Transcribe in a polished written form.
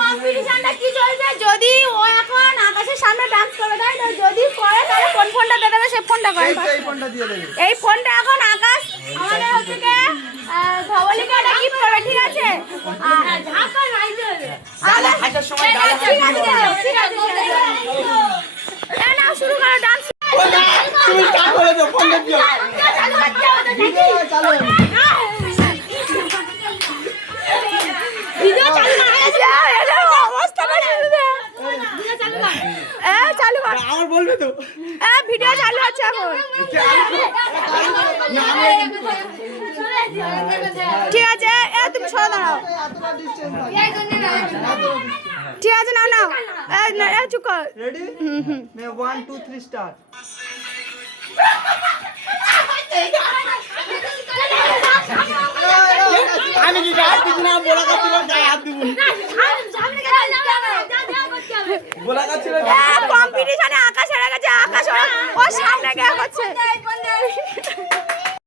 কম্পিটিশনটা কি চলছে? যদি ও এখন আকাশের সামনে ডান্স করে দেয়, তো যদি করে তাহলে কোন ফোনটা দিয়ে দেবে? সে ফোনটা করে এই ফোনটা এখন আকাশ আমাদের হচ্ছে কি ধবলিকে একটা গিফট করবে, ঠিক আছে? না শুরু করো ডান্স। তুমি স্টার্ট করে দাও, ফোন দিও। চালু ভিডিও চালু না অবস্থাটা শুরু দে। ভিডিও চালু কর। চালু কর। আমার বলবে তো। ভিডিও চালু আছে এখন। ঠিক আছে, তুমি সরে দাঁড়াও। ঠিক আছে, নাও নাও। চুপ কর। রেডি? 1 2 3 স্টার্ট। আমি কি গায়ে দিব না, বলা কাছিল গায়ে হাত দিব না। বলা কাছিল কম্পিটিশনে আকাশ হেরে গেছে, আকাশ ওর সামনে গিয়ে করছে।